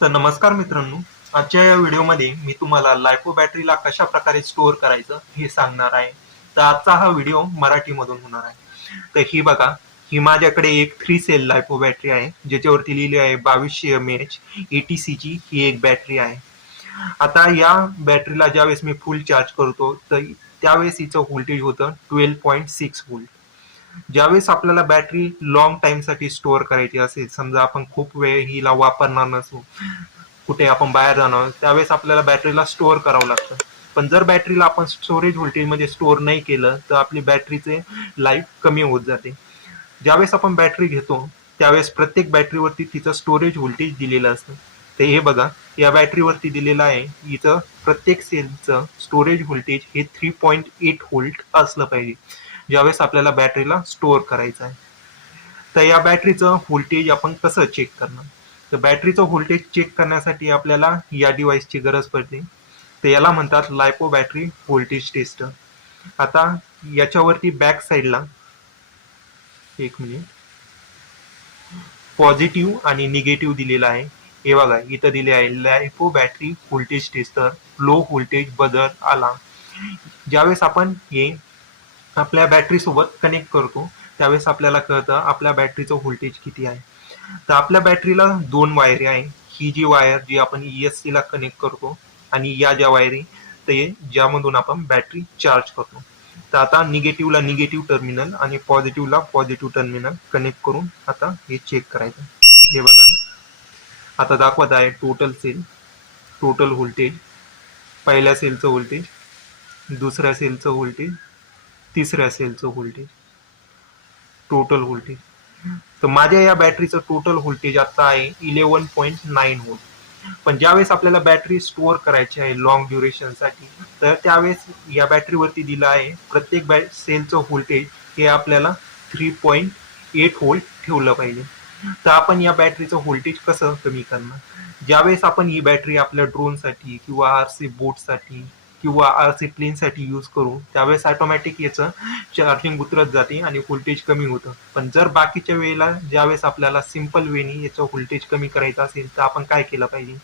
तर नमस्कार मित्रांनो आजच्या या व्हिडिओमध्ये मी तुम्हाला लायपो बॅटरीला कशा प्रकारे स्टोअर करायचं हे सांगणार आहे. तर आजचा हा व्हिडिओ मराठीमधून होणार आहे. तर ही बघा ही माझ्याकडे एक थ्री सेल लायपो बॅटरी आहे ज्याच्यावरती लिहिली आहे बावीसशे एम एच एटी ची ही एक बॅटरी आहे. आता या बॅटरीला ज्यावेळेस मी फुल चार्ज करतो तर त्यावेळेस हिचं व्होल्टेज होतं ट्वेल्व पॉईंट सिक्स व्होल्ट ज्यावेळेस आपल्याला बॅटरी लॉंग टाइमसाठी स्टोअर करायची असेल समजा आपण खूप वेळ हिला वापरणार नसू कुठे आपण बाहेर जाणार त्यावेळेस आपल्याला बॅटरीला स्टोअर करावं लागतं. पण जर बॅटरीला आपण स्टोरेज व्होल्टेजमध्ये स्टोअर नाही केलं तर आपली बॅटरीचे लाईफ कमी होत जाते. ज्यावेळेस आपण बॅटरी घेतो त्यावेळेस प्रत्येक बॅटरीवरती तिचं स्टोरेज व्होल्टेज दिलेलं असतं. ते हे बघा या बॅटरीवरती दिलेलं आहे इथं प्रत्येक सेलचं स्टोरेज व्होल्टेज हे थ्री पॉईंट एट व्होल्ट असलं पाहिजे. ज्यावेळेस आपल्याला बॅटरीला स्टोअर करायचं आहे. तर या बॅटरीचं व्होल्टेज आपण कसं चेक करणार? तर बॅटरीचं व्होल्टेज चेक करण्यासाठी आपल्याला या डिव्हाइसची गरज पडते. तर याला म्हणतात लायपो बॅटरी व्होल्टेज टेस्टर आता याच्यावरती बॅक साईडला एक मिनिट पॉझिटिव्ह आणि निगेटिव्ह दिलेला आहे. हे बघा इथं दिले आहे LiPo battery voltage tester low voltage बदल आला ज्यावेळेस आपण हे आपल्या बॅटरीसोबत कनेक्ट करतो. त्यावेळेस आपल्याला कळतं आपल्या बॅटरीचं व्होल्टेज किती आहे. तर आपल्या बॅटरीला दोन वायरी आहे. ही जी वायर जी आपण ई एस ला कनेक्ट करतो आणि या ज्या वायरी ते ज्यामधून आपण बॅटरी चार्ज करतो. तर आता निगेटिव्हला निगेटिव्ह टर्मिनल आणि पॉझिटिव्हला पॉझिटिव्ह टर्मिनल कनेक्ट करून आता हे चेक करायचं. हे बघा. आता दाखवत आहे टोटल सेल टोटल व्होल्टेज पहिल्या सेलचं व्होल्टेज दुसऱ्या सेलचं व्होल्टेज तिसऱ्या सेलचं व्होल्टेज टोटल व्होल्टेज तर माझ्या या बॅटरीचं टोटल व्होल्टेज आता आहे इलेवन पॉईंट नाईन व्होल्ट पण ज्यावेळेस आपल्याला बॅटरी स्टोअर करायची आहे लॉंग ड्युरेशनसाठी तर त्यावेळेस या बॅटरीवरती दिलं आहे प्रत्येक बॅ सेलचं व्होल्टेज हे आपल्याला थ्री पॉईंट एट व्होल्ट ठेवलं पाहिजे. तर आपण या बॅटरीचं व्होल्टेज कसं कमी करणार? ज्यावेळेस आपण ही बॅटरी आपल्या ड्रोनसाठी किंवा आर सी बोटसाठी किंवा आर सी प्लेनसाठी यूज करू त्यावेळेस ऑटोमॅटिक याचं चार्जिंग उतरत जाते आणि व्होल्टेज कमी होतं. पण जर बाकीच्या वेळेला ज्यावेळेस आपल्याला सिंपल वेनी याचं व्होल्टेज कमी करायचं असेल तर आपण काय केलं पाहिजे?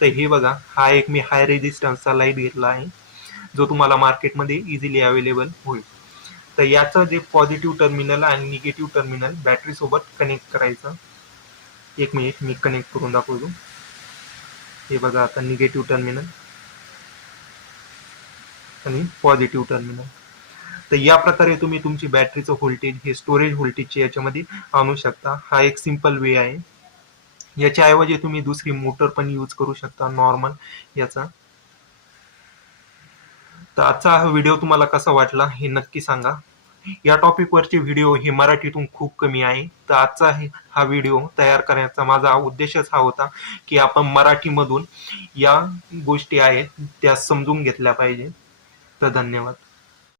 तर हे बघा हा एक मी हाय रेजिस्टन्सचा लाइट घेतला आहे जो तुम्हाला मार्केटमध्ये इझिली अवेलेबल होईल. तर याचं जे पॉझिटिव्ह टर्मिनल आणि निगेटिव्ह टर्मिनल बॅटरीसोबत कनेक्ट करायचं. एक मिनिट मी कनेक्ट करून दाखवतो. हे बघा आता निगेटिव्ह टर्मिनल आणि पॉझिटिव्ह टर्मिनल तर या प्रकारे तुम्ही तुमची बॅटरीचं व्होल्टेज हे स्टोरेज व्होल्टेजचे याच्यामध्ये आणू शकता. हा एक सिंपल वे आहे. याच्याऐवजी तुम्ही दुसरी मोटर पण यूज करू शकता नॉर्मल याचा. तर आजचा हा व्हिडिओ तुम्हाला कसा वाटला हे नक्की सांगा. या टॉपिकवरचे व्हिडिओ हे मराठीतून खूप कमी आहे. तर आजचा हा व्हिडिओ तयार करण्याचा माझा उद्देशच हा होता की आपण मराठीमधून या गोष्टी आहेत त्या समजून घेतल्या पाहिजे. तर धन्यवाद.